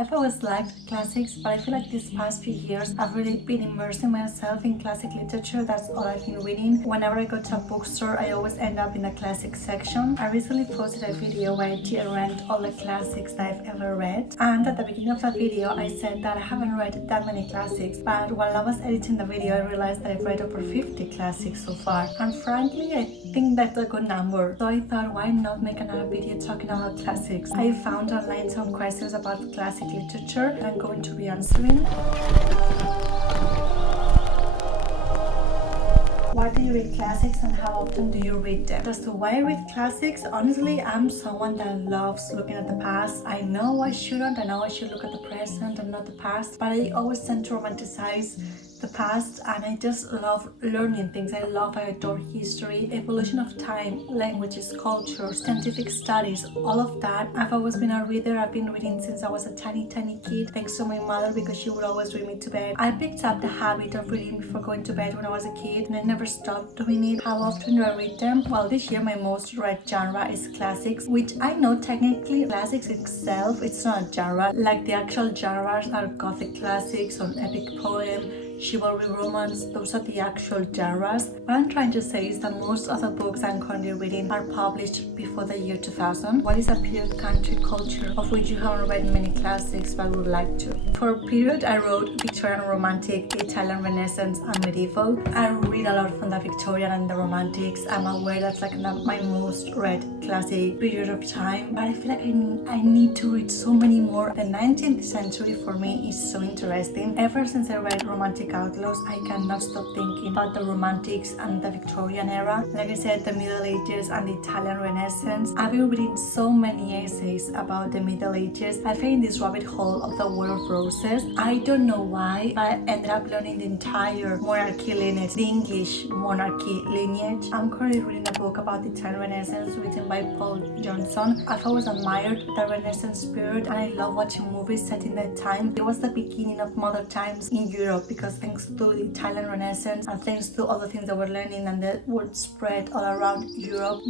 I've always liked classics, but I feel like these past few years I've really been immersing myself in classic literature. That's all I've been reading. Whenever I go to a bookstore, I always end up in the classic section. I recently posted a video where I did rank all the classics that I've ever read, and at the beginning of the video I said that I haven't read that many classics, but while I was editing the video I realized that I've read over 50 classics so far, and frankly I think that's a good number. So I thought, why not make another video talking about classics? I found online some questions about classic literature and I'm going to be answering. Why do you read classics and how often do you read them? As to why I read classics, honestly, I'm someone that loves looking at the past. I know I shouldn't, I know I should look at the present and not the past, but I always tend to romanticize the past, and I just love learning things. I adore history, evolution of time, languages, culture, scientific studies, all of that. I've always been a reader. I've been reading since I was a tiny kid, thanks to my mother because she would always read me to bed. I picked up the habit of reading before going to bed when I was a kid, and I never stopped doing it. How often do I read them? Well, this year my most read genre is classics, which I know technically classics itself, it's not a genre. Like the actual genres are gothic classics or epic poem, chivalry romance, those are the actual genres. What I'm trying to say is that most of the books I'm currently reading are published before the year 2000. What is a period country culture of which you haven't read many classics but would like to? For period, I wrote Victorian Romantic, Italian Renaissance, and Medieval. I read a lot from the Victorian and the Romantics. I'm aware that's like my most read classic period of time, but I feel like I need to read so many more. The 19th century for me is so interesting. Ever since I read Romantic Outlaws, I cannot stop thinking about the Romantics and the Victorian era. Like I said, the Middle Ages and the Italian Renaissance. I've been reading so many essays about the Middle Ages. I fell in this rabbit hole of the War of Roses. I don't know why, but I ended up learning the entire monarchy lineage, the English monarchy lineage. I'm currently reading a book about the Italian Renaissance written by Paul Johnson. I've always admired the Renaissance period, and I love watching movies set in that time. It was the beginning of modern times in Europe because thanks to the Italian Renaissance and thanks to all the things that we're learning and that word spread all around Europe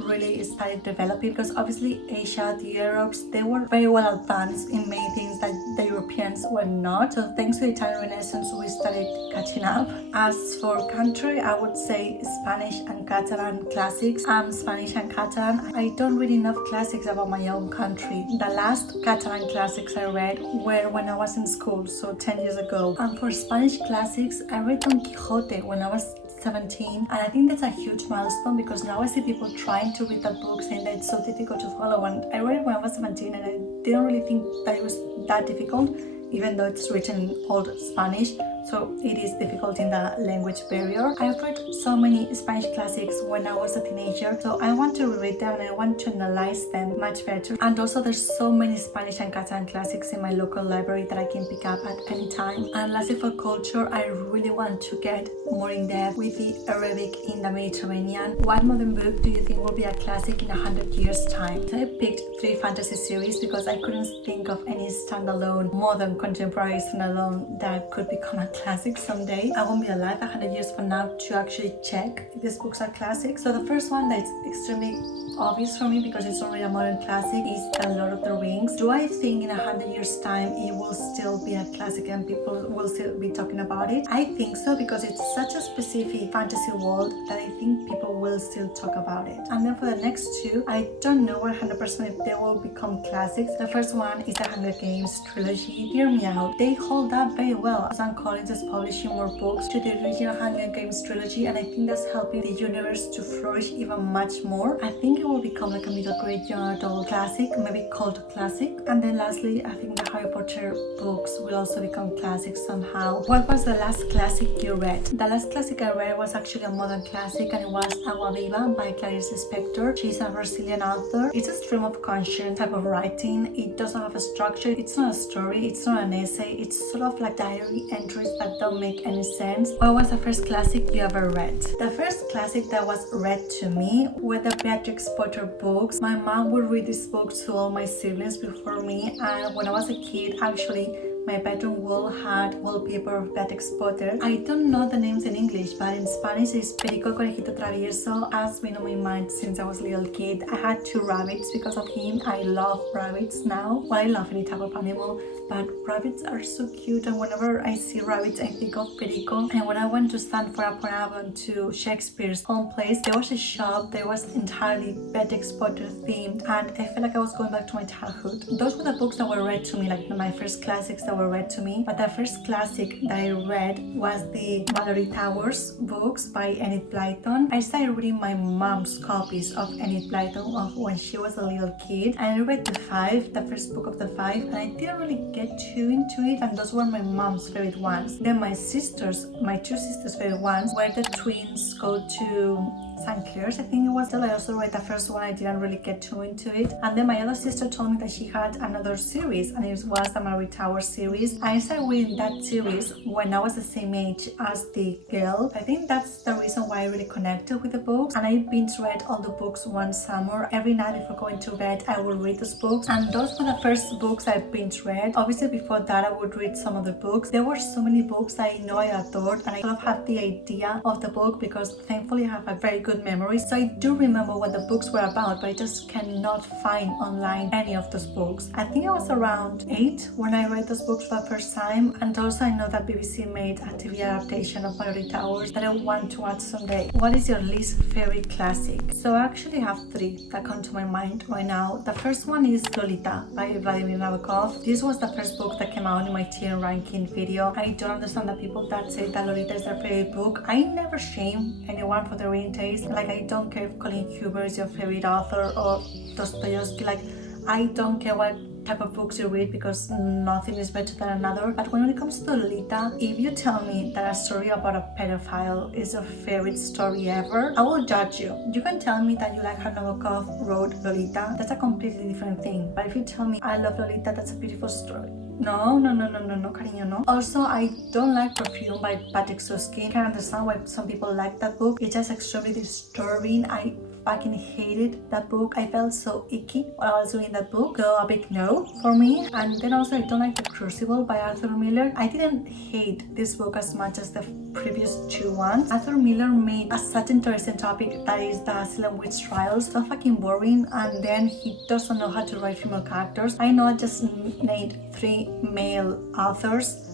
really started developing, because obviously Asia, the Arabs, they were very well advanced in many things that the Europeans were not. So thanks to the Italian Renaissance we started catching up. As for country, I would say Spanish and Catalan classics. I'm Spanish and Catalan. I don't read enough classics about my own country. The last Catalan classics I read were when I was in school, so 10 years ago. And for Spanish classics, I read Don Quixote when I was 17, and I think that's a huge milestone because now I see people trying to read that book saying that it's so difficult to follow, and I read it when I was 17 and I didn't really think that it was that difficult, even though it's written in Old Spanish, so it is difficult in the language barrier. I've read so many Spanish classics when I was a teenager, so I want to read them and I want to analyze them much better. And also there's so many Spanish and Catalan classics in my local library that I can pick up at any time. And lastly, for culture, I really want to get more in depth with the Arabic in the Mediterranean. What modern book do you think will be a classic in 100 years time? So I picked 3 fantasy series because I couldn't think of any standalone, modern, contemporary standalone that could become a classic someday. I won't be alive 100 years from now to actually check if these books are classics. So the first one that's extremely obvious for me because it's already a modern classic is The Lord of the Rings. Do I think in 100 years time it will still be a classic and people will still be talking about it? I think so, because it's such a specific fantasy world that I think people will still talk about it. And then for the next 2, I don't know 100% if they will become classics. The first one is the Hunger Games trilogy. Hear me out, they hold up very well. Susan Collins is publishing more books to the original Hunger Games trilogy, and I think that's helping the universe to flourish even much more. I think it will become like a middle grade young adult classic, maybe cult classic. And then lastly, I think the Harry Potter books will also become classics somehow. What was the last classic you read? The last classic I read was actually a modern classic, and it was Agua Viva by Clarice Lispector. She's a Brazilian author. It's a stream of conscience type of writing. It doesn't have a structure. It's not a story. It's not an essay. It's sort of like diary entries that don't make any sense. What was the first classic you ever read? The first classic that was read to me were the Beatrix Potter books. My mom would read these books to all my siblings before me, and when I was a kid, actually, My bedroom wall had wallpaper of Beatrix Potter. I don't know the names in English, but in Spanish it's Perico Conejito Travieso. Has been on my mind since I was a little kid. I had 2 rabbits because of him. I love rabbits now. Well, I love any type of animal, but rabbits are so cute, and whenever I see rabbits I think of Perico. And when I went to Stanford upon Avon to Shakespeare's home place, there was a shop that was entirely Beatrix Potter themed, and I felt like I was going back to my childhood. Those were the books that were read to me, like my first classics that were read to me. But the first classic that I read was the Mallory Towers books by Enid Blyton. I started reading my mom's copies of Enid Blyton of when she was a little kid, and I read the first book of the 5, and I didn't really get too into it, and those were my mom's favorite ones. Then my 2 sisters' favorite ones were the twins go to St. Clair's, I think it was. I also read the first one. I didn't really get too into it. And then my other sister told me that she had another series, and it was the Mallory Towers series. I started reading that series when I was the same age as the girl. I think that's the reason why I really connected with the books, and I binge read all the books one summer. Every night before going to bed I would read those books, and those were the first books I binge read. Obviously before that I would read some of the books. There were so many books that I know I adored, and I sort of had the idea of the book because thankfully I have a very good memory, so I do remember what the books were about, but I just cannot find online any of those books. I think I was around 8 when I read those books for the first time, and also I know that BBC made a TV adaptation of Mallory Towers that I want to watch someday. What is your least favorite classic? So I actually have 3 that come to my mind right now. The first one is Lolita by Vladimir Nabokov. This was the first book that came out in my teen ranking video. I don't understand the people that say that Lolita is their favorite book. I never shame anyone for their reading taste. Like, I don't care if Colin Hoover is your favorite author or Dostoevsky. Like, I don't care what type of books you read because nothing is better than another. But when it comes to Lolita, if you tell me that a story about a pedophile is your favorite story ever, I will judge you. You can tell me that you like how Nabokov wrote Lolita. That's a completely different thing. But if you tell me I love Lolita, that's a beautiful story. No, cariño, no. Also, I don't like Perfume by Patrick Susskind. I can understand why some people like that book. It's just extremely disturbing. I fucking hated that book. I felt so icky while I was reading that book, so a big no for me. And then also I don't like The Crucible by Arthur Miller. I didn't hate this book as much as the previous 2 ones. Arthur Miller made a such interesting topic that is the Salem witch trials so fucking boring, and then he doesn't know how to write female characters. I know I just named 3 male authors.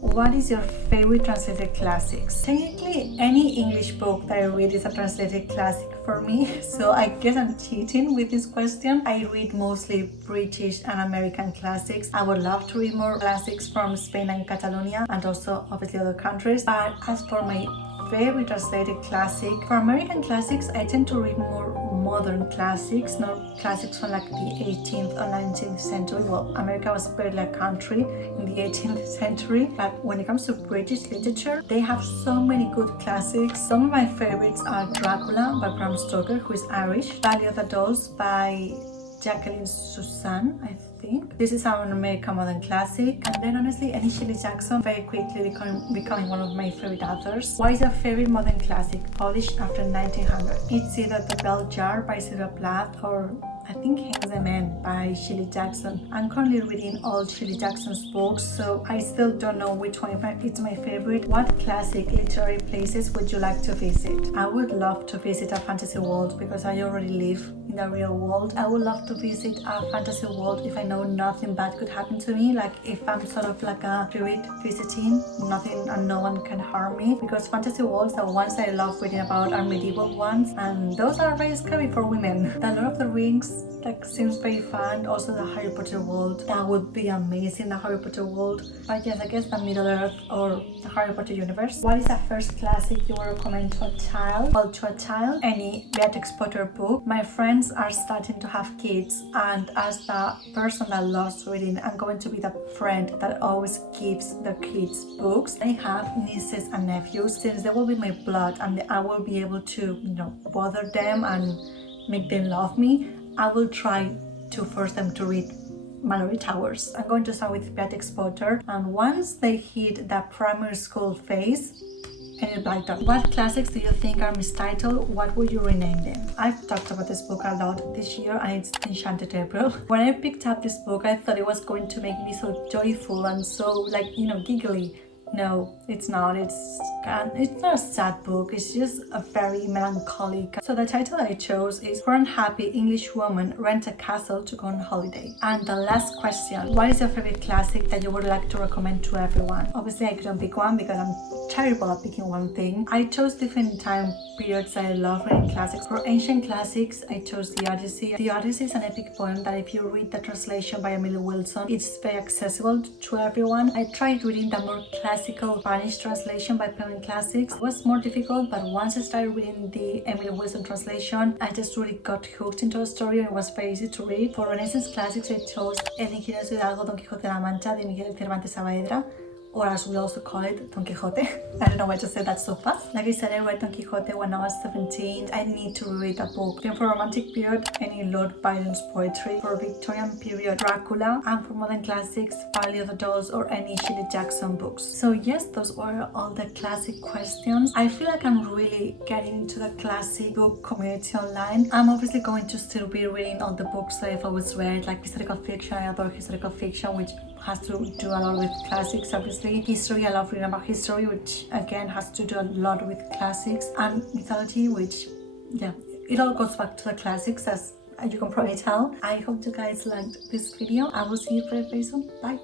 What is your favorite translated classics? Technically, any English book that I read is a translated classic for me, so I guess I'm cheating with this question. I read mostly British and American classics. I would love to read more classics from Spain and Catalonia, and also obviously other countries. But as for my favorite translated classic, for American classics I tend to read more modern classics, not classics from like the 18th or 19th century. Well, America was barely a country in the 18th century, but when it comes to British literature, they have so many good classics. Some of my favorites are Dracula by Bram Stoker, who is Irish, Valley of the Dolls by Jacqueline Susann, I think. This is an American modern classic. And then honestly, any Shirley Jackson very quickly becoming one of my favorite authors. What is your favorite modern classic published after 1900? It's either The Bell Jar by Sylvia Plath or I think Hangs the Man by Shirley Jackson. I'm currently reading all Shirley Jackson's books, so I still don't know which one is my favorite. What classic literary places would you like to visit? I would love to visit a fantasy world because I already live in the real world. I would love to visit a fantasy world if I know nothing bad could happen to me, like if I'm sort of like a spirit visiting, nothing and no one can harm me, because fantasy worlds, the ones I love reading about, are medieval ones, and those are very scary for women. The Lord of the Rings like seems very fun. Also the Harry Potter world, that would be amazing, the Harry Potter world. But yes, I guess the Middle Earth or the Harry Potter universe. What is the first classic you would recommend to a child? Well, to a child, any Beatrix Potter book. My friends are starting to have kids, and as the person that loves reading, I'm going to be the friend that always gives their kids books. I have nieces and nephews, since they will be my blood and I will be able to, bother them and make them love me. I will try to force them to read Mallory Towers. I'm going to start with Beatrix Potter, and once they hit that primary school phase, any black dot. What classics do you think are mistitled? What would you rename them? I've talked about this book a lot this year, and it's Enchanted April. When I picked up this book, I thought it was going to make me so joyful and so giggly. No, it's not. It's not a sad book. It's just a very melancholic. So the title I chose is For Unhappy English Woman Rent a Castle to Go on Holiday. And the last question, what is your favorite classic that you would like to recommend to everyone? Obviously I couldn't pick one because I'm terrible at picking one thing. I chose different time periods that I love reading classics. For ancient classics, I chose The Odyssey. The Odyssey is an epic poem that if you read the translation by Emily Wilson, it's very accessible to everyone. I tried reading the more classical Spanish translation by Penguin Classics. It was more difficult, but once I started reading the Emily Wilson translation, I just really got hooked into the story and it was very easy to read. For Renaissance classics, I chose El Ingenioso Hidalgo Don Quixote de la Mancha de Miguel Cervantes Saavedra, or as we also call it, Don Quixote. I don't know why I just said that so fast. Like I said, I read Don Quixote when I was 17. I need to read that book. Then for romantic period, any Lord Byron's poetry. For Victorian period, Dracula. And for modern classics, Valley of the Dolls or any Shirley Jackson books. So yes, those were all the classic questions. I feel like I'm really getting into the classic book community online. I'm obviously going to still be reading all the books that I've always read, like historical fiction. I adore historical fiction, which has to do a lot with classics. Obviously history, I love reading about history, which again has to do a lot with classics, and mythology, which it all goes back to the classics, as you can probably tell. I hope you guys liked this video. I will see you very soon. Bye.